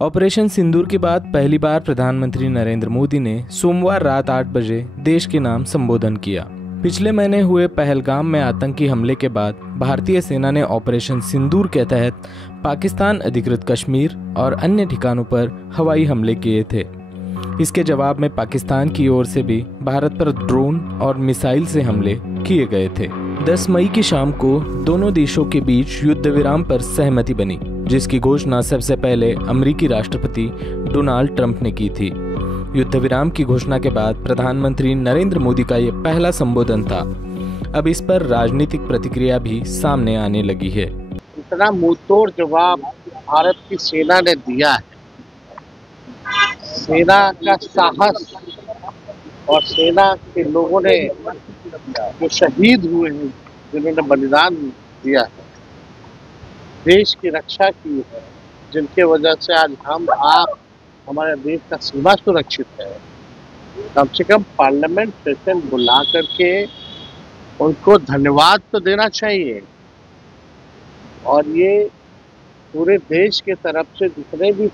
Operation सिंदूर के बाद पहली बार प्रधानमंत्री नरेंद्र मोदी ने सोमवार रात 8 बजे देश के नाम संबोधन किया। पिछले महीने हुए पहलगाम में आतंकी हमले के बाद भारतीय सेना ने ऑपरेशन सिंदूर के तहत पाकिस्तान अधिकृत कश्मीर और अन्य ठिकानों पर हवाई हमले किए थे। इसके जवाब में पाकिस्तान की ओर से भी भारत पर ड्रोन और मिसाइल से हमले किए गए थे। 10 मई की शाम को दोनों देशों के बीच युद्ध विराम पर सहमति बनी, जिसकी घोषणा सबसे पहले अमेरिकी राष्ट्रपति डोनाल्ड ट्रंप ने की थी। युद्ध विराम की घोषणा के बाद प्रधानमंत्री नरेंद्र मोदी का ये पहला संबोधन था। अब इस पर राजनीतिक प्रतिक्रिया भी सामने आने लगी है। इतना मुंहतोड़ जवाब भारत की सेना ने दिया है। सेना का साहस और सेना के लोगों ने जो शहीद हुए हैं, जिन्होंने बलिदान दिया है, देश की रक्षा की है, जिनके वजह से आज आप हमारे देश का सीमा सुरक्षित है, कम से कम पार्लियामेंट सेशन बुला करके उनको धन्यवाद तो देना चाहिए। और ये पूरे देश के तरफ से जितने भी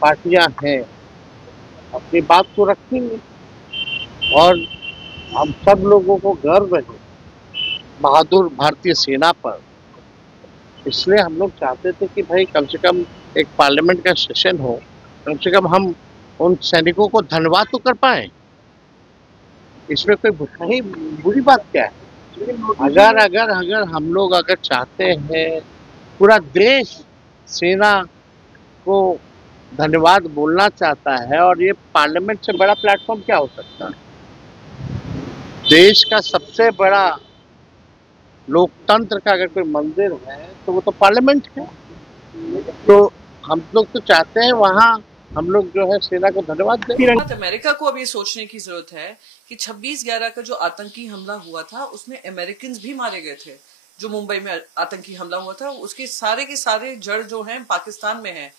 पार्टियां हैं अपनी बात को रखेंगे और हम सब लोगों को गर्व है बहादुर भारतीय सेना पर। इसलिए हम लोग चाहते थे कि भाई कम से कम एक पार्लियामेंट का सेशन हो, कम से कम हम उन सैनिकों को धन्यवाद तो कर पाए। इसमें कोई बुरी बात क्या है? अगर हम लोग अगर चाहते हैं पूरा देश सेना को धन्यवाद बोलना चाहता है, और ये पार्लियामेंट से बड़ा प्लेटफॉर्म क्या हो सकता है? देश का सबसे बड़ा लोकतंत्र का अगर कोई मंदिर है तो वो तो पार्लियामेंट है। तो हम लोग तो चाहते हैं वहाँ हम लोग जो है सेना को धन्यवाद दें। अमेरिका को अब ये सोचने की जरूरत है कि 26/11 का जो आतंकी हमला हुआ था उसमें अमेरिकन भी मारे गए थे। जो मुंबई में आतंकी हमला हुआ था उसके सारे के सारे जड़ जो हैं पाकिस्तान में हैं।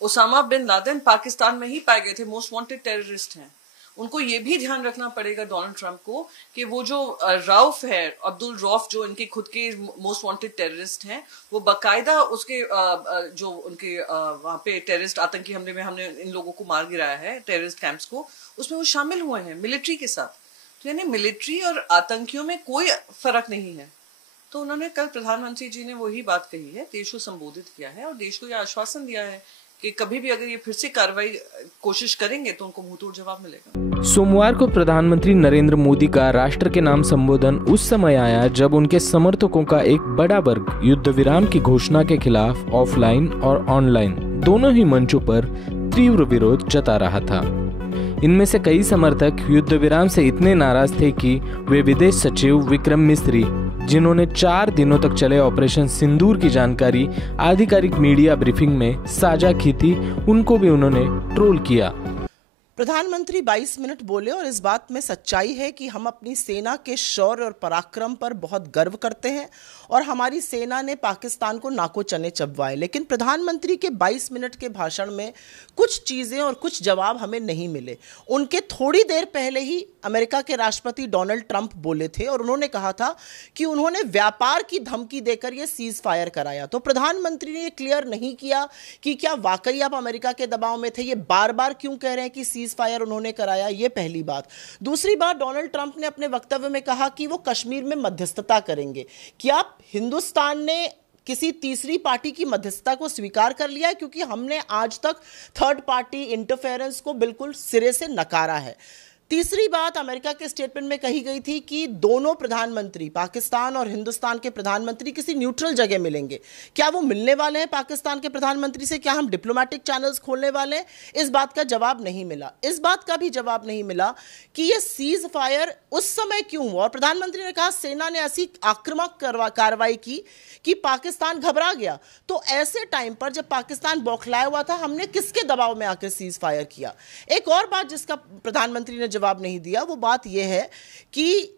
ओसामा बिन लादेन पाकिस्तान में ही पाए गए थे, मोस्ट वांटेड टेररिस्ट हैं। उनको ये भी ध्यान रखना पड़ेगा डोनाल्ड ट्रंप को कि वो जो रऊफ है, अब्दुल रऊफ, जो इनके खुद के मोस्ट वांटेड टेररिस्ट हैं, वो बाकायदा उसके जो उनके वहां पे टेररिस्ट आतंकी हमले में हमने इन लोगों को मार गिराया है, टेररिस्ट कैंप्स को, उसमें वो शामिल हुए हैं मिलिट्री के साथ। तो यानी मिलिट्री और आतंकियों में कोई फर्क नहीं है। तो उन्होंने कल प्रधानमंत्री जी ने वही बात कही है, देश को संबोधित किया है और देश को यह आश्वासन दिया है कि कभी भी अगर ये फिर से कार्रवाई कोशिश करेंगे तो उनको मुंहतोड़ जवाब मिलेगा। सोमवार को प्रधानमंत्री नरेंद्र मोदी का राष्ट्र के नाम संबोधन उस समय आया जब उनके समर्थकों का एक बड़ा वर्ग युद्ध विराम की घोषणा के खिलाफ ऑफलाइन और ऑनलाइन दोनों ही मंचों पर तीव्र विरोध जता रहा था। इनमें से कई समर्थक युद्ध विराम से इतने नाराज थे कि वे विदेश सचिव विक्रम मिस्री, जिन्होंने 4 दिनों तक चले ऑपरेशन सिंदूर की जानकारी आधिकारिक मीडिया ब्रीफिंग में साझा की थी, उनको भी उन्होंने ट्रोल किया। प्रधानमंत्री 22 मिनट बोले और इस बात में सच्चाई है कि हम अपनी सेना के शौर्य और पराक्रम पर बहुत गर्व करते हैं और हमारी सेना ने पाकिस्तान को नाको चने चबवाए। लेकिन प्रधानमंत्री के 22 मिनट के भाषण में कुछ चीज़ें और कुछ जवाब हमें नहीं मिले। उनके थोड़ी देर पहले ही अमेरिका के राष्ट्रपति डोनाल्ड ट्रंप बोले थे और उन्होंने कहा था कि उन्होंने व्यापार की धमकी देकर यह सीज फायर कराया। तो प्रधानमंत्री ने यह क्लियर नहीं किया कि क्या वाकई आप अमेरिका के दबाव में थे। ये बार बार क्यों कह रहे हैं कि सीज फायर उन्होंने कराया, ये पहली बात। दूसरी बात, डोनाल्ड ट्रंप ने अपने वक्तव्य में कहा कि वो कश्मीर में मध्यस्थता करेंगे। क्या हिंदुस्तान ने किसी तीसरी पार्टी की मध्यस्थता को स्वीकार कर लिया है? क्योंकि हमने आज तक थर्ड पार्टी इंटरफेरेंस को बिल्कुल सिरे से नकारा है। तीसरी बात अमेरिका के स्टेटमेंट में कही गई थी कि दोनों प्रधानमंत्री, पाकिस्तान और हिंदुस्तान के प्रधानमंत्री, किसी न्यूट्रल जगह मिलेंगे। क्या वो मिलने वाले हैं पाकिस्तान के प्रधानमंत्री से? क्या हम डिप्लोमेटिक चैनल्स खोलने वाले हैं? इस बात का जवाब नहीं मिला। इस बात का भी जवाब नहीं मिला कि ये सीज फायर उस समय क्यों हुआ। और प्रधानमंत्री ने कहा सेना ने ऐसी आक्रामक कार्रवाई की कि पाकिस्तान घबरा गया। तो ऐसे टाइम पर जब पाकिस्तान बौखलाया हुआ था, हमने किसके दबाव में आकर सीज फायर किया? एक और बात जिसका प्रधानमंत्री ने जवाब नहीं दिया, वो बात यह है कि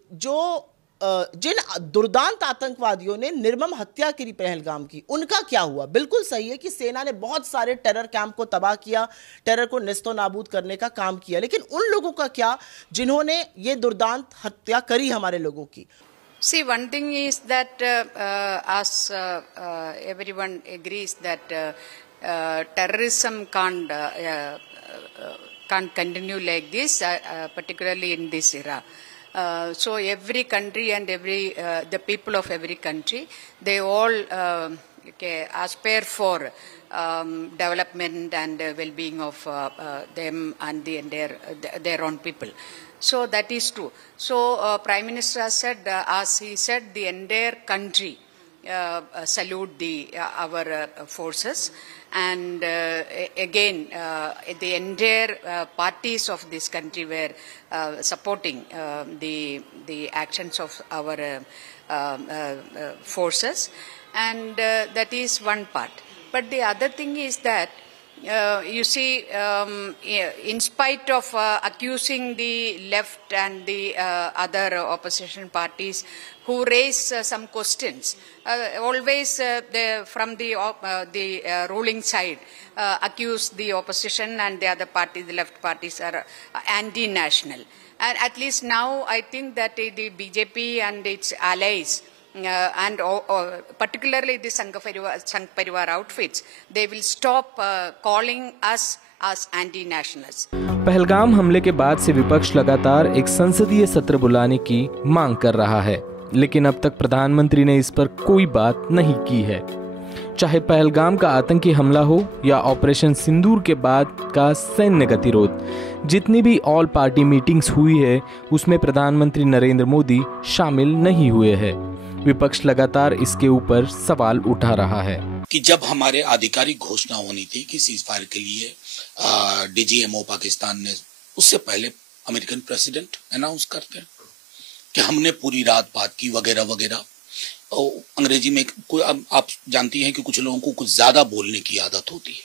जिन दुर्दांत आतंकवादियों ने निर्मम हत्या की पहलगाम की, उनका क्या हुआ? बिल्कुल सही है कि सेना ने बहुत सारे टेरर कैंप को तबाह किया, टेरर को नेस्तो नाबूद करने का काम किया, लेकिन उन लोगों का क्या जिन्होंने ये दुर्दांत हत्या करी हमारे लोगों की? See, one thing is that as everyone agrees that terrorism can't continue like this, particularly in this era. So every country and the people of every country, they all aspire for development and well-being of them and their own people. So that is true. So Prime Minister has said, as he said, the entire country salute our forces, and again the entire parties of this country were supporting the actions of our forces, and that is one part. But the other thing is that you see, in spite of accusing the left and the other opposition parties who raise some questions, always from the ruling side accuse the opposition and the other party, the left parties, are anti-national. And at least now I think that the BJP and its allies, and particularly the Sangh Parivar outfits, they will stop calling us as anti-nationals. Pahalgam हमले के बाद से विपक्ष लगातार एक संसदीय सत्र बुलाने की मांग कर रहा है, लेकिन अब तक प्रधानमंत्री ने इस पर कोई बात नहीं की है। चाहे पहलगाम का आतंकी हमला हो या ऑपरेशन सिंदूर के बाद का सैन्य गतिरोध, जितनी भी ऑल पार्टी मीटिंग्स हुई है उसमें प्रधानमंत्री नरेंद्र मोदी शामिल नहीं हुए हैं। विपक्ष लगातार इसके ऊपर सवाल उठा रहा है कि जब हमारे आधिकारिक घोषणा होनी थी कि सीज फायर के लिए डीजीएमओ पाकिस्तान ने, उससे पहले अमेरिकन प्रेसिडेंट अनाउंस करते हैं कि हमने पूरी रात बात की वगैरह वगैरह। अंग्रेजी में कोई, आप जानती हैं कि कुछ लोगों को कुछ ज्यादा बोलने की आदत होती है।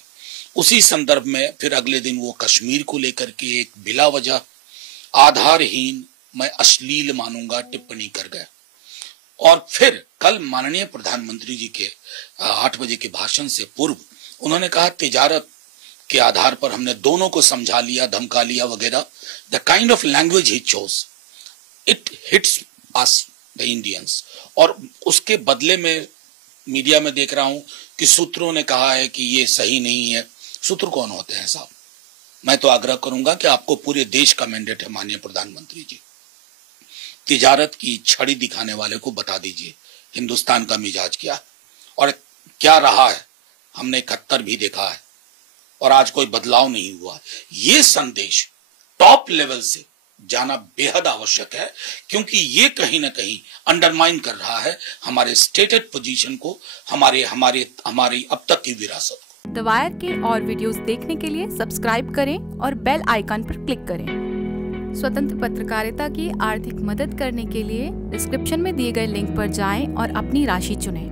उसी संदर्भ में फिर अगले दिन वो कश्मीर को लेकर के एक बिला वजह आधारहीन, मैं अश्लील मानूंगा, टिप्पणी कर गए। और फिर कल माननीय प्रधानमंत्री जी के 8 बजे के भाषण से पूर्व उन्होंने कहा तिजारत के आधार पर हमने दोनों को समझा लिया, धमका लिया वगैरह। The kind of language he chose, it hits us the Indians. और उसके बदले में मीडिया में देख रहा हूं कि सूत्रों ने कहा है कि ये सही नहीं है। सूत्र कौन होते हैं साहब? मैं तो आग्रह करूंगा कि आपको पूरे देश का मैंडेट है माननीय प्रधानमंत्री जी, तिजारत की छड़ी दिखाने वाले को बता दीजिए हिंदुस्तान का मिजाज क्या और क्या रहा है। हमने 71 भी देखा है और आज कोई बदलाव नहीं हुआ। ये संदेश टॉप लेवल से जाना बेहद आवश्यक है, क्योंकि ये कहीं ना कहीं अंडरमाइन कर रहा है हमारे स्टेटेड पोजीशन को, हमारी अब तक की विरासत को। द वायर के और वीडियोस देखने के लिए सब्सक्राइब करें और बेल आइकन पर क्लिक करें। स्वतंत्र पत्रकारिता की आर्थिक मदद करने के लिए डिस्क्रिप्शन में दिए गए लिंक पर जाएं और अपनी राशि चुनें।